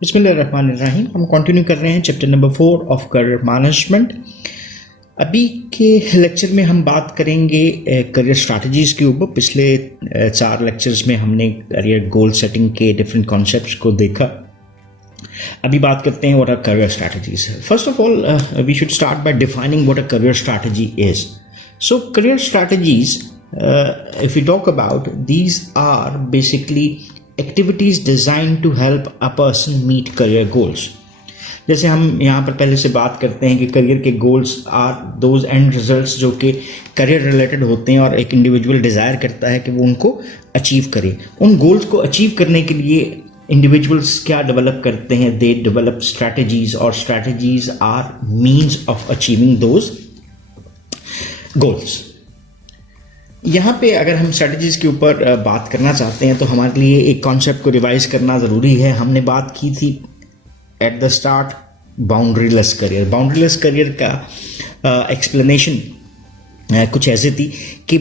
बिस्मिल्लाहिर्रहमानिर्रहीम। हम कंटिन्यू कर रहे हैं chapter number 4 of career management. अभी के लेक्चर में हम बात करेंगे करियर स्ट्रैटेजीज़ के ऊपर। पिछले 4 लेक्चर्स में हमने करियर गोल सेटिंग के डिफरेंट कॉन्सेप्ट्स को देखा। अभी बात करते हैं what are career strategies. First of all we should start by defining what a career strategy is. So career strategies, if you talk about, these are basically activities designed to help a person meet career goals. जैसे हम यहाँ पर पहले से बात करते हैं कि करियर के goals are those end results जो कि करियर रिलेटेड होते हैं और एक इंडिविजुअल डिज़ायर करता है कि वो उनको अचीव करे। उन गोल्स को अचीव करने के लिए इंडिविजुअल्स क्या डेवलप करते हैं? दे डेवलप स्ट्रैटेजीज, और strategies are means of achieving those goals. यहाँ पे अगर हम स्ट्रैटेजीज के ऊपर बात करना चाहते हैं तो हमारे लिए एक कॉन्सेप्ट को रिवाइज करना ज़रूरी है। हमने बात की थी at the start बाउंड्रीलेस career. बाउंड्रीलेस career का एक्सप्लेनेशन कुछ ऐसे थी कि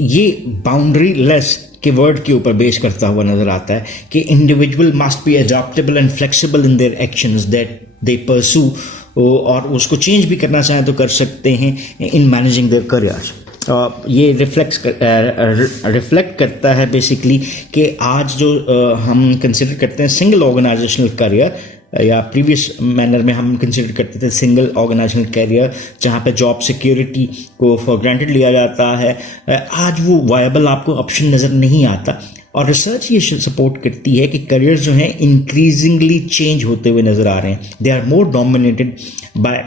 ये बाउंड्रीलेस के वर्ड के ऊपर बेस करता हुआ नज़र आता है कि individual must be adaptable and flexible in their actions that they pursue, और उसको चेंज भी करना चाहें तो कर सकते हैं इन मैनेजिंग देयर करियर्स। ये रिफ्लेक्ट करता है बेसिकली कि आज जो हम कंसिडर करते हैं सिंगल ऑर्गेनाइजेशनल करियर, या प्रीवियस मैनर में हम कंसिडर करते थे सिंगल ऑर्गेनाइजेशनल करियर जहाँ पे जॉब सिक्योरिटी को फॉर ग्रांटेड लिया जाता है, आज वो वायबल आपको ऑप्शन नज़र नहीं आता। और रिसर्च ये सपोर्ट करती है कि करियर जो हैं इंक्रीजिंगली चेंज होते हुए नज़र आ रहे हैं। They are more dominated by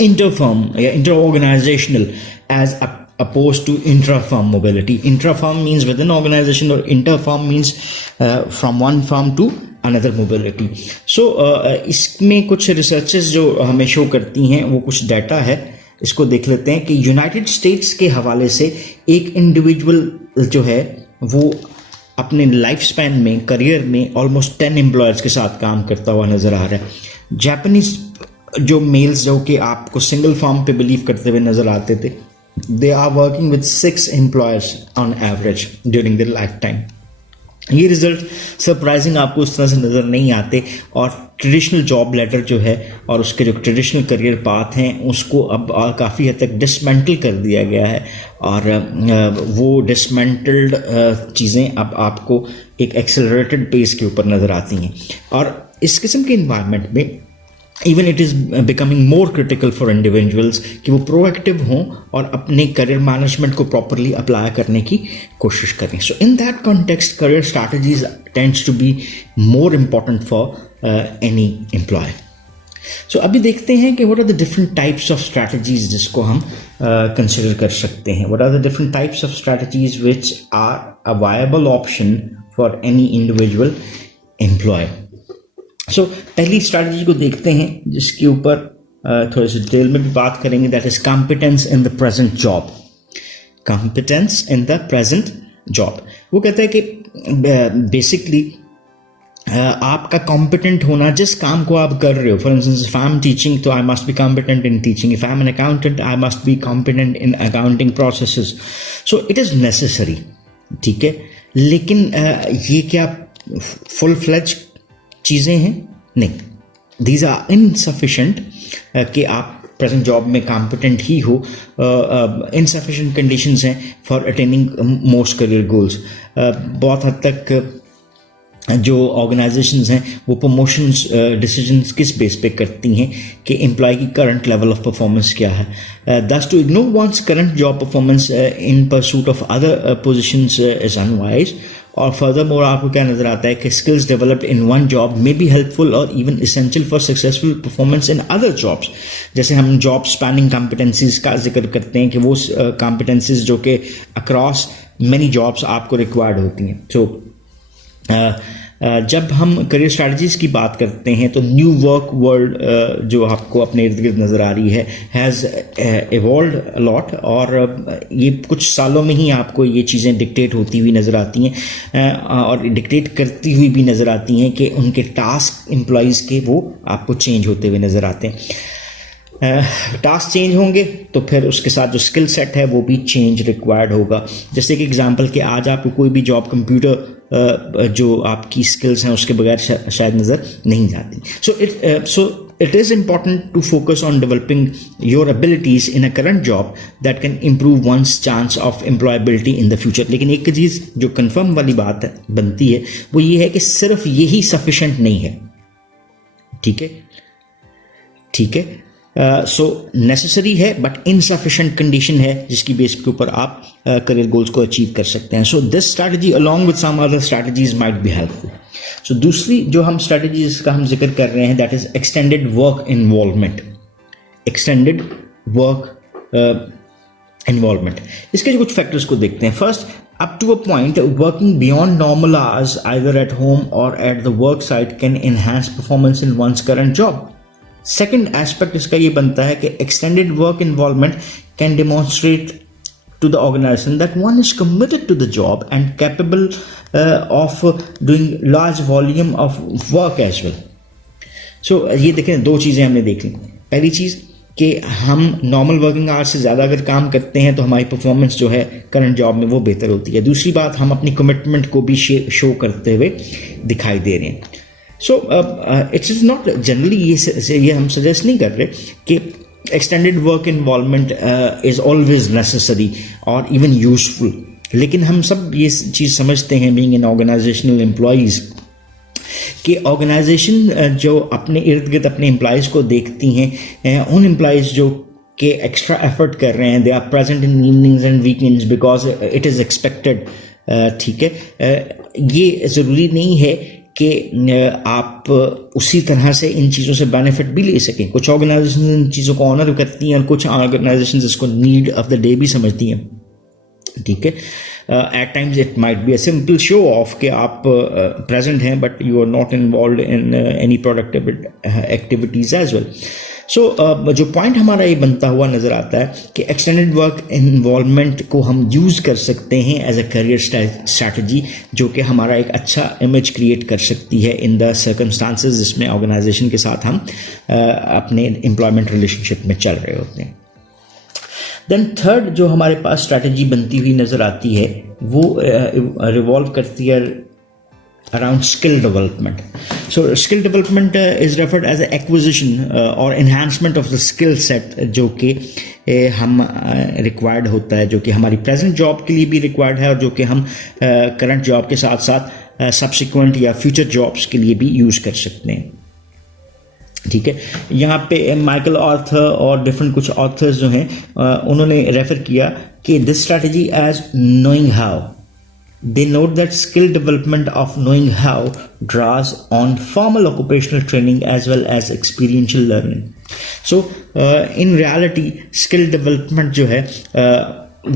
interfirm या inter organisational as opposed to intra-firm mobility. Intra-firm means within organization, or inter-firm means from one firm to another mobility. So इसमें कुछ रिसर्चेस जो हमें शो करती हैं वो कुछ डाटा है, इसको देख लेते हैं कि यूनाइटेड स्टेट्स के हवाले से एक इंडिविजुअल जो है वो अपने लाइफ स्पैन में करियर में ऑलमोस्ट 10 एम्प्लॉयर्स के साथ काम करता हुआ नज़र आ रहा है। जापानीज जो मेल्स जो कि आपको सिंगल फर्म पे बिलीव करते हुए नज़र आते थे, they are working with 6 employers on average during their lifetime. ये रिजल्ट सरप्राइजिंग आपको उस तरह से नज़र नहीं आते, और ट्रेडिशनल जॉब लेटर जो है और उसके जो ट्रेडिशनल करियर पाथ हैं उसको अब काफ़ी हद तक डिसमेंटल कर दिया गया है, और वो डिसमेंटल्ड चीज़ें अब आपको एक एक्सेलरेटेड पेस के ऊपर नज़र आती हैं। और इस किस्म के इन्वायरमेंट में even it is becoming more critical for individuals कि वो प्रोएक्टिव हों और अपने करियर मैनेजमेंट को प्रॉपरली अप्लाई करने की कोशिश करें। So in that context career strategies tends to be more important for any employ. सो अभी देखते हैं कि what are the different types of strategies जिसको हम कंसिडर कर सकते हैं। What are the different types of strategies which are a viable option for any individual employ. So पहली स्ट्रैटेजी को देखते हैं जिसके ऊपर थोड़े से डिटेल में भी बात करेंगे, that is competence in the present job. Competence in the present job, वो कहता है कि बेसिकली आपका कॉम्पिटेंट होना जिस काम को आप कर रहे हो। For instance if I am teaching तो I must be competent in teaching, if I am an accountant I must be competent in accounting processes. So it is necessary, ठीक है, लेकिन ये क्या फुल फ्लेज चीज़ें हैं? नहीं, दीज आर इनसफिशेंट कि आप प्रेजेंट जॉब में कॉम्पिटेंट ही हो। इनसफिशेंट कंडीशंस हैं for attaining most career goals. बहुत हद तक जो ऑर्गेनाइजेशंस हैं वो प्रमोशंस डिसीजंस किस बेस पे करती हैं कि एम्प्लॉय की करंट लेवल ऑफ परफॉर्मेंस क्या है। Thus to ignore one's current job performance in pursuit of other positions is unwise. और फर्दर मोर आपको क्या नज़र आता है कि skills developed in one job may be helpful और even essential for successful performance in other jobs. जैसे हम जॉब स्पैनिंग कॉम्पिटेंसीज का जिक्र करते हैं कि वो कॉम्पिटेंसीज जो कि अक्रॉस मेनी जॉब्स आपको रिक्वायर्ड होती हैं। सो जब हम करियर स्ट्रैटेजीज़ की बात करते हैं तो न्यू वर्क वर्ल्ड जो आपको अपने इर्द गिर्द नज़र आ रही है हैज़ इवॉल्व्ड अ लॉट, और ये कुछ सालों में ही आपको ये चीज़ें डिक्टेट होती हुई नज़र आती हैं, और डिक्टेट करती हुई भी नज़र आती हैं कि उनके टास्क एम्प्लॉयज़ के वो आपको चेंज होते हुए नज़र आते हैं। टास्क चेंज होंगे तो फिर उसके साथ जो स्किल सेट है वो भी चेंज रिक्वायर्ड होगा। जैसे कि एग्जांपल कि आज आपको कोई भी जॉब कंप्यूटर जो आपकी स्किल्स हैं उसके बगैर शायद नज़र नहीं जाती. सो it is important to focus on developing your abilities in a current job that can improve one's chance of employability in the future. लेकिन एक चीज़ जो कंफर्म वाली बात है बनती है वो ये है कि सिर्फ यही सफिशेंट नहीं है. ठीक है. सो नेसेसरी है बट इनसफिशेंट कंडीशन है जिसकी बेस के ऊपर आप करियर गोल्स को अचीव कर सकते हैं. So this strategy along with some other strategies might be helpful. So दूसरी जो हम स्ट्रैटेजीज का हम जिक्र कर रहे हैं that is extended work involvement. Extended work involvement, इसके जो कुछ फैक्टर्स को देखते हैं. First, up to a point, working beyond normal hours either at home or at the work site can enhance performance in one's current job. Second aspect इसका ये बनता है कि extended work involvement can demonstrate to the organization that one is committed to the job and capable of doing large volume of work as well. So ये देखें, दो चीज़ें हमने देख ली. पहली चीज़ कि हम नॉर्मल वर्किंग आवर्स से ज़्यादा अगर काम करते हैं तो हमारी परफॉर्मेंस जो है करंट जॉब में वो बेहतर होती है. दूसरी बात, हम अपनी कमिटमेंट को भी शो करते हुए दिखाई दे रहे हैं. So it's is not generally ये हम सजेस्ट नहीं कर रहे कि extended work involvement is always necessary और इवन यूजफुल. लेकिन हम सब ये चीज़ समझते हैं बीइंग एन ऑर्गेनाइजेशनल एम्प्लॉयज़ कि ऑर्गेनाइजेशन जो अपने इर्द गिर्द अपने एम्प्लॉयज़ को देखती हैं, उन एम्प्लॉयज़ जो कि एक्स्ट्रा एफर्ट कर रहे हैं, they are present in evenings and weekends because it is expected. ठीक है, ये ज़रूरी नहीं है कि आप उसी तरह से इन चीज़ों से बेनिफिट भी ले सकें. कुछ ऑर्गेनाइजेशन इन चीज़ों को ऑनर करती हैं और कुछ ऑर्गेनाइजेशन इसको नीड ऑफ द डे भी समझती हैं. ठीक है, at times it might be a simple show off कि आप प्रेजेंट हैं but you are not involve in any productive activities as well. So जो पॉइंट हमारा ये बनता हुआ नज़र आता है कि एक्सटेंडेड वर्क इन्वॉल्वमेंट को हम यूज़ कर सकते हैं एज अ करियर स्ट्रैटेजी, जो कि हमारा एक अच्छा इमेज क्रिएट कर सकती है इन द सर्कमस्टांसेस जिसमें ऑर्गेनाइजेशन के साथ हम अपने एम्प्लॉयमेंट रिलेशनशिप में चल रहे होते हैं. देन थर्ड जो हमारे पास स्ट्रैटेजी बनती हुई नज़र आती है वो रिवॉल्व करती है around skill development. So skill development is referred as an acquisition or enhancement of the skill set जो कि हम required होता है, जो कि हमारी present job के लिए भी required है और जो कि हम current job के साथ साथ subsequent या future jobs के लिए भी use कर सकते हैं. ठीक है, यहाँ पे माइकल ऑर्थर और डिफरेंट कुछ ऑथर्स जो हैं उन्होंने रेफर किया कि this strategy as knowing how. They note that skill development of knowing how draws on formal occupational training as well as experiential learning. So, in reality, skill development जो है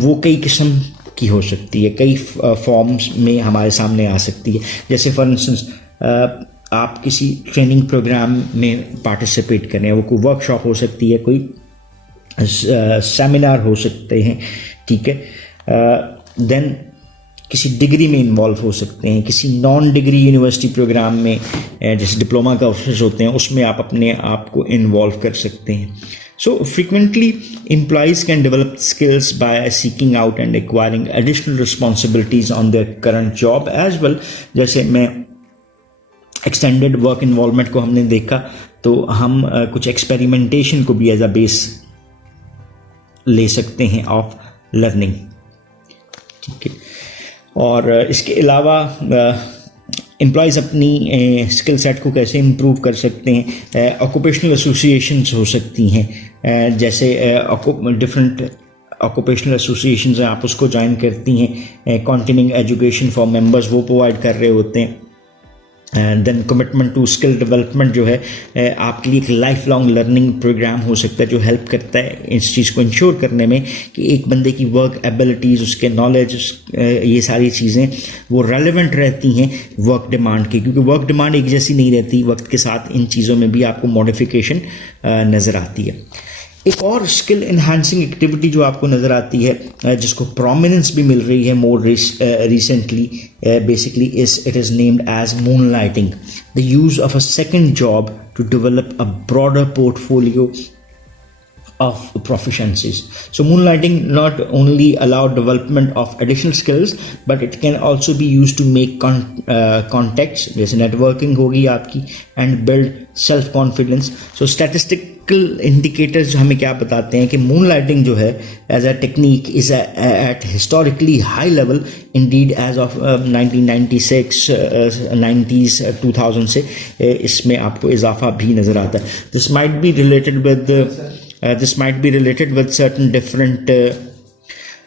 वो कई किस्म की हो सकती है, कई फॉर्म्स में हमारे सामने आ सकती है. जैसे फॉर इंस्टेंस आप किसी ट्रेनिंग प्रोग्राम में पार्टिसिपेट कर रहे हैं, वो कोई वर्कशॉप हो सकती है, कोई सेमिनार हो सकते हैं. ठीक है, देन किसी डिग्री में इन्वॉल्व हो सकते हैं, किसी नॉन डिग्री यूनिवर्सिटी प्रोग्राम में जैसे डिप्लोमा का ऑफिस होते हैं उसमें आप अपने आप को इन्वॉल्व कर सकते हैं. So frequently employees can develop skills by seeking out and acquiring additional responsibilities on their current job as well. जैसे मैं एक्सटेंडेड वर्क इन्वॉल्वमेंट को हमने देखा तो हम कुछ एक्सपेरिमेंटेशन को भी एज अ बेस ले सकते हैं ऑफ लर्निंग. ठीक है, और इसके अलावा एम्प्लॉयज़ अपनी स्किल सेट को कैसे इम्प्रूव कर सकते हैं. ऑक्यूपेशनल एसोसिएशंस हो सकती हैं, जैसे डिफरेंट ऑक्यूपेशनल एसोसिएशंस हैं, आप उसको ज्वाइन करती हैं. कंटिन्यूइंग एजुकेशन फॉर मेंबर्स वो प्रोवाइड कर रहे होते हैं. And then commitment to skill development जो है आपके लिए एक लाइफ लॉन्ग लर्निंग प्रोग्राम हो सकता है जो हेल्प करता है इस चीज़ को इंश्योर करने में कि एक बंदे की वर्क एबिलिटीज़, उसके नॉलेज, ये सारी चीज़ें वो रेलेवेंट रहती हैं वर्क डिमांड की, क्योंकि वर्क डिमांड एक जैसी नहीं रहती. वक्त के साथ इन चीज़ों में भी आपको मॉडिफिकेशन नज़र आती है. एक और स्किल इन्हांसिंग एक्टिविटी जो आपको नज़र आती है जिसको प्रोमिनेंस भी मिल रही है more recently, basically it is named as moonlighting, the use of a second job to develop a broader portfolio of proficiencies. So moonlighting not only allow development of additional skills, but it can also be used to make contacts, जैसे networking होगी आपकी, and build self confidence. So statistical indicators जो हमें क्या बताते हैं कि moonlighting जो है as a technique is at historically high level. Indeed as of 1996 90s 2000 से इसमें आपको इजाफा भी नज़र आता है. This might be related with certain different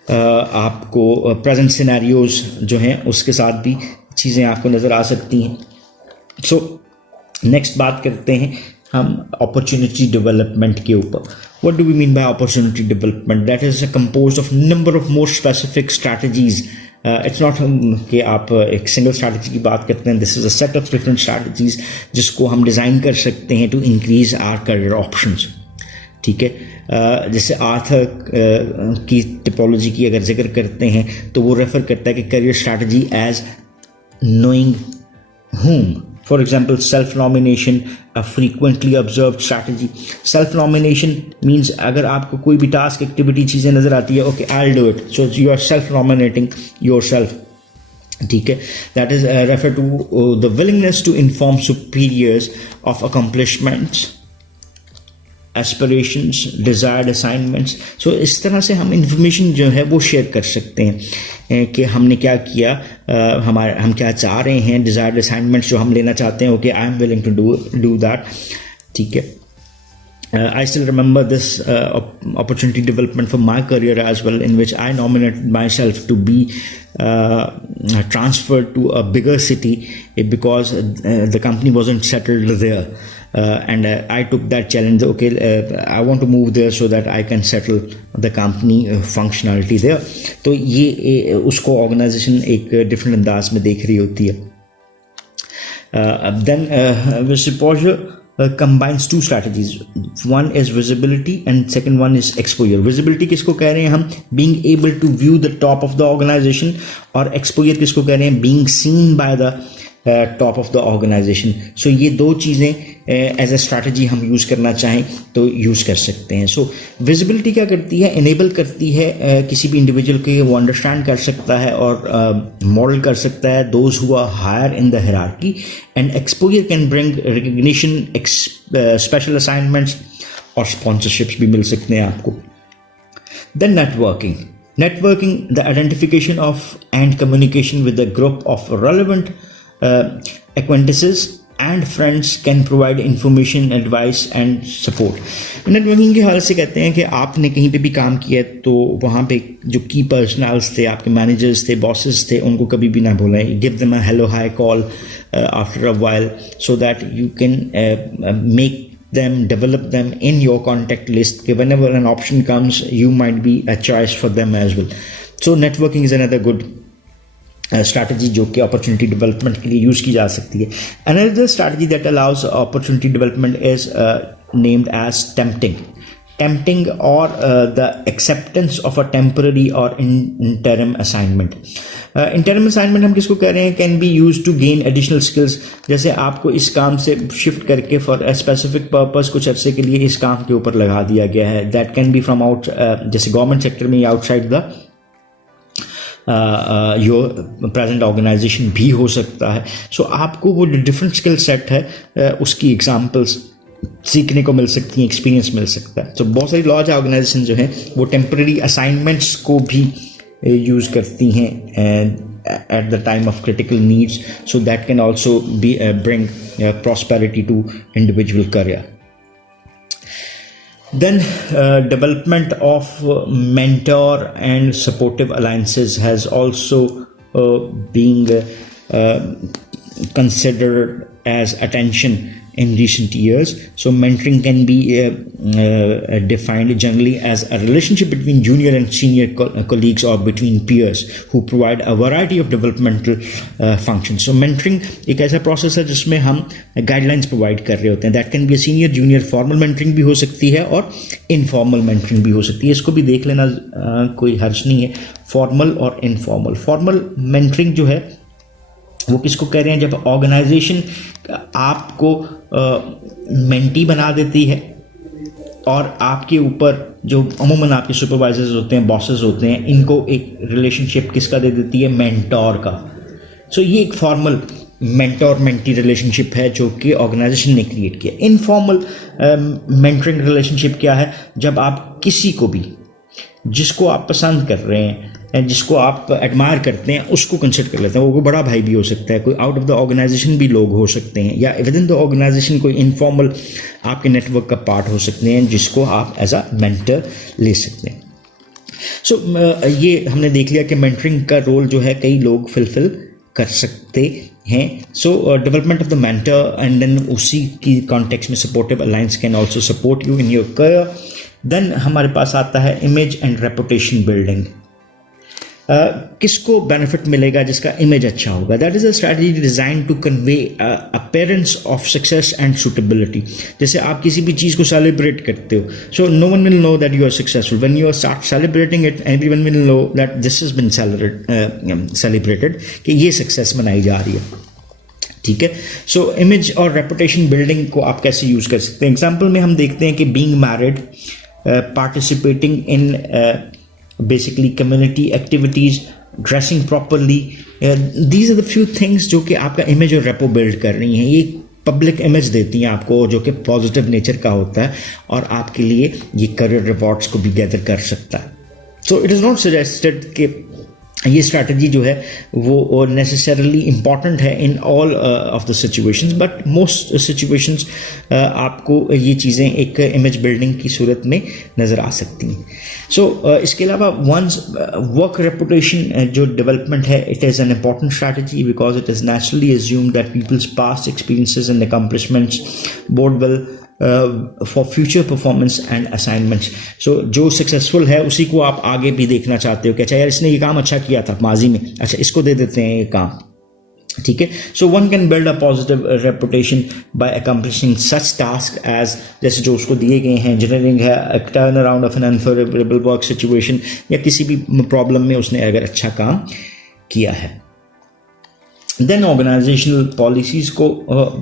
आपको present scenarios जो हैं उसके साथ भी चीज़ें आपको नज़र आ सकती हैं. So next बात करते हैं हम opportunity development के ऊपर. What do we mean by opportunity development? That is composed of number of more specific strategies. It's not कि आप एक single strategy की बात करते हैं. This is a set of different strategies जिसको हम डिज़ाइन कर सकते हैं to increase our career options. ठीक है. जैसे आर्थर की टिपोलॉजी की अगर जिक्र करते हैं तो वो रेफर करता है कि career strategy as knowing whom. For example, self-nomination, a frequently observed strategy. Self-nomination means अगर आपको कोई भी टास्क एक्टिविटी चीज़ें नज़र आती है, okay, I'll do it. So you are self-nominating yourself. ठीक है. That is refer to the willingness to inform superiors of accomplishments, aspirations, desired assignments. So इस तरह से हम इंफॉर्मेशन जो है वो शेयर कर सकते हैं कि हमने क्या किया, हम क्या चाह रहे हैं, डिज़ायर्ड असाइनमेंट्स जो हम लेना चाहते हैं, okay I am willing to do that. ठीक है. I still remember this opportunity development for my career as well, in which I nominated myself to be transferred to a bigger city because the company wasn't settled there. And I took that challenge. Okay, I want to move there so that I can settle the company functionality there. तो ये उसको organization एक different अंदाज में देख रही होती है. Then Visipojya combines two strategies. One is visibility and second one is exposure. Visibility किसको कह रहे हैं हम? Being able to view the top of the organization. और exposure किसको कह रहे हैं? Being seen by the top of the organization. So ये दो चीज़ें एज ए स्ट्रैटेजी हम यूज़ करना चाहें तो यूज़ कर सकते हैं. सो विजिबिलिटी क्या करती है? इनेबल करती है किसी भी इंडिविजुअल के वो अंडरस्टैंड कर सकता है और मॉडल कर सकता है those who are higher in the hierarchy. And exposure can bring recognition, special assignments और स्पॉन्सरशिप्स भी मिल सकते हैं आपको. Then networking, the identification of and communication with a group of relevant acquaintances and friends can provide information, advice and support. Networking के हालत से कहते हैं कि आपने कहीं पे भी काम किया तो वहाँ पे जो की पर्सनल्स थे, आपके मैनेजर्स थे, बॉसेस थे, उनको कभी भी ना भूलें. Give them a hello hi call after a while so that you can make them, develop them in your contact list. Whenever an option comes, you might be a choice for them as well. So networking is another good strategy जो कि opportunity development के लिए use की जा सकती है. Another strategy that allows opportunity development is named as tempting or the acceptance of a temporary or interim assignment. Interim assignment हम किसको कह रहे हैं? Can be used to gain additional skills. जैसे आपको इस काम से शिफ्ट करके for a specific purpose कुछ अरसे के लिए इस काम के ऊपर लगा दिया गया है. That can be from जैसे गवर्नमेंट सेक्टर में outside the your present organization भी हो सकता है. सो आपको वो डिफरेंट स्किल सेट है उसकी एग्जांपल्स सीखने को मिल सकती हैं, एक्सपीरियंस मिल सकता है. तो बहुत सारी लार्ज ऑर्गेनाइजेशन जो हैं वो टेम्पररी असाइनमेंट्स को भी यूज़ करती हैं at the time of critical needs, so that can also be bring prosperity to individual career. Then development of mentor and supportive alliances has also being considered as attention in recent years. So mentoring can be defined generally as a relationship between junior and senior colleagues or between peers who provide a variety of developmental functions. So mentoring एक ऐसा process है जिसमें हम guidelines provide कर रहे होते हैं. That can be a senior, junior, formal mentoring भी हो सकती है और informal mentoring भी हो सकती है. इसको भी देख लेना कोई हर्ज नहीं है. Formal और informal. Formal mentoring जो है वो किसको कह रहे हैं? जब ऑर्गेनाइजेशन आपको मेंटी बना देती है और आपके ऊपर जो अमूमन आपके सुपरवाइजर्स होते हैं, बॉसेस होते हैं, इनको एक रिलेशनशिप किसका दे देती है? मेंटोर का। सो ये एक फॉर्मल मेंटोर मेंटी रिलेशनशिप है जो कि ऑर्गेनाइजेशन ने क्रिएट किया। इनफॉर्मल मेंटरिंग रिलेशनशिप क्या है? जब आप किसी को भी, जिसको आप पसंद कर रहे हैं, जिसको आप एडमायर करते हैं, उसको कंसिडर कर लेते हैं। वो कोई बड़ा भाई भी हो सकता है, कोई आउट ऑफ द ऑर्गेनाइजेशन भी लोग हो सकते हैं, या विद इन द ऑर्गेनाइजेशन कोई इनफॉर्मल आपके नेटवर्क का पार्ट हो सकते हैं, जिसको आप एज अ मेंटर ले सकते हैं। सो ये हमने देख लिया कि मेंटरिंग का रोल जो है कई लोग फुलफिल कर सकते हैं। So development of the mentor, and then उसी की कॉन्टेक्स्ट में supportive alliance can also support you in your career. Then हमारे पास आता है इमेज एंड रेपुटेशन बिल्डिंग। किसको बेनिफिट मिलेगा? जिसका इमेज अच्छा होगा। That is a strategy design to convey appearance of success and suitability. जैसे आप किसी भी चीज़ को सेलिब्रेट करते हो, so no one will know that you are successful. When you are start celebrating it, everyone will know that this has been celebrated, कि ये सक्सेस मनाई जा रही है। ठीक है। सो इमेज और रेपुटेशन बिल्डिंग को आप कैसे यूज कर सकते हैं? एग्जाम्पल में हम देखते हैं कि being married, participating in basically community activities, dressing properly, these are the few things जो कि आपका इमेज और रेपो बिल्ड कर रही हैं। ये पब्लिक इमेज देती हैं आपको, जो कि पॉजिटिव नेचर का होता है, और आपके लिए ये करियर रिवॉर्ड्स को भी गैदर कर सकता है। सो इट इज़ नॉट सजेस्टेड कि ये स्ट्रैटेजी जो है वो नेसेसरली इम्पॉर्टेंट है in all of the situations, but most situations आपको ये चीज़ें एक इमेज बिल्डिंग की सूरत में नज़र आ सकती हैं। सो इसके अलावा वंस वर्क रेपुटेशन जो डेवलपमेंट है, it is an important strategy because it is naturally assume that people's past experiences and accomplishments bode well for future performance and assignments. So जो सक्सेसफुल है उसी को आप आगे भी देखना चाहते हो कि अच्छा यार इसने ये काम अच्छा किया था माजी में, अच्छा इसको दे देते हैं ये काम। ठीक है। So one can build a positive reputation by accomplishing such task as, जैसे जो उसको दिए गए हैं, इंजीनियरिंग है, turn around of an unfavourable work situation, या किसी भी प्रॉब्लम में उसने अगर अच्छा काम किया है। देन ऑर्गेनाइजेशनल पॉलिसीज को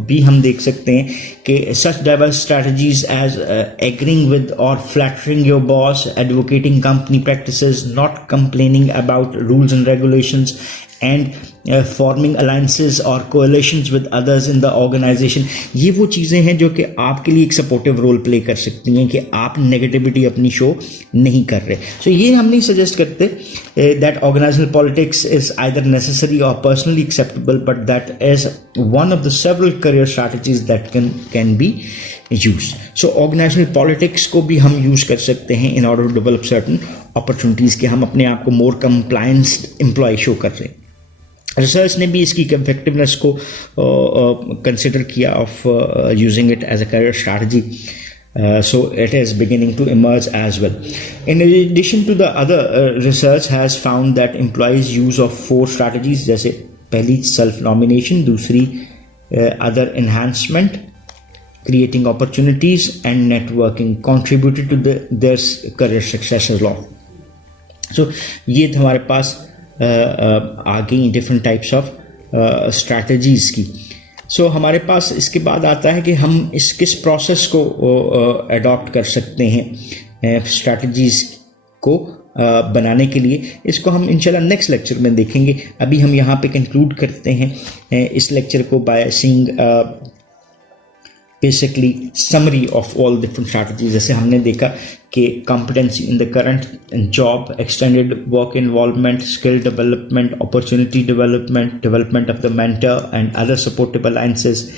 भी हम देख सकते हैं कि such diverse strategies as agreeing with और flattering your boss, advocating company practices, not complaining about rules and regulations, and forming alliances और coalitions with others in the organization. ये वो चीज़ें हैं जो कि आपके लिए एक सपोर्टिव रोल प्ले कर सकती हैं कि आप नेगेटिविटी अपनी शो नहीं कर रहे। सो ये हम नहीं सजेस्ट करते that organizational politics is either necessary और personally acceptable, but that is one of the several career strategies that can be use. So organizational politics को भी हम यूज कर सकते हैं in order to develop certain opportunities, कि हम अपने आप को मोर कंप्लायंस एम्प्लॉय शो कर रहे हैं। रिसर्च ने भी इसकी इफेक्टिवनेस को कंसिडर किया of using it as a career strategy, so it is beginning to emerge as well. In addition to the other research has found that employees use of 4 strategies, जैसे पहली self nomination, दूसरी other enhancement, creating opportunities and networking contributed to their career success as well. So ये हमारे पास आ गई different types of strategies की। सो हमारे पास इसके बाद आता है कि हम किस प्रोसेस को अडॉप्ट कर सकते हैं स्ट्रैटेजीज़ को बनाने के लिए। इसको हम इंशाल्लाह नेक्स्ट लेक्चर में देखेंगे। अभी हम यहाँ पे कंक्लूड करते हैं इस लेक्चर को by seeing basically summary of all different strategies. जैसे हमने देखा कि competency in the current job, extended work involvement, skill development, opportunity development, development of the mentor and other supportive alliances,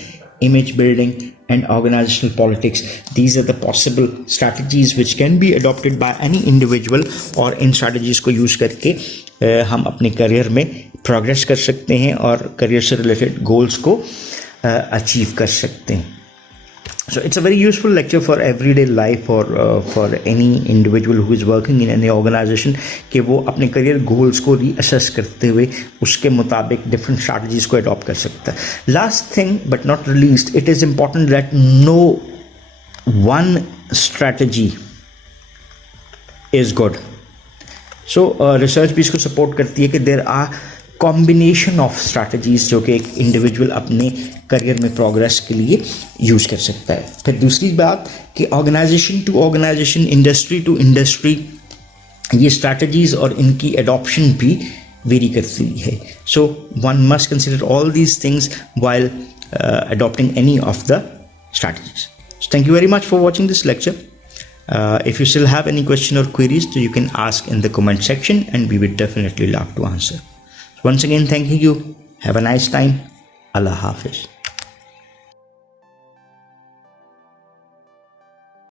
image building and organizational politics. These are the possible strategies which can be adopted by any individual, और इन strategies को use करके हम अपने career में progress कर सकते हैं और करियर से रिलेटेड गोल्स को अचीव कर सकते हैं। So it's a very useful lecture for everyday life or for any individual who is working in any organization, कि वो अपने करियर गोल्स को रीअसेस करते हुए उसके मुताबिक डिफरेंट स्ट्रैटेजीज को अडॉप्ट कर सकता है। Last thing but not least, it is important that no one strategy is good. So research भी इसको सपोर्ट करती है कि there are combination of strategies जो कि एक इंडिविजुअल अपने करियर में प्रोग्रेस के लिए यूज़ कर सकता है। फिर दूसरी बात कि organization to organization, industry to industry, ये स्ट्रैटेजीज और इनकी एडॉप्शन भी वेरी करती है। So one must consider all these things while adopting any of the strategies. So thank you very much for watching this lecture. If you still have any question or queries, so you can ask in the comment section and we would definitely love to answer. So once again, thank you. Have a nice time. Allah Hafiz.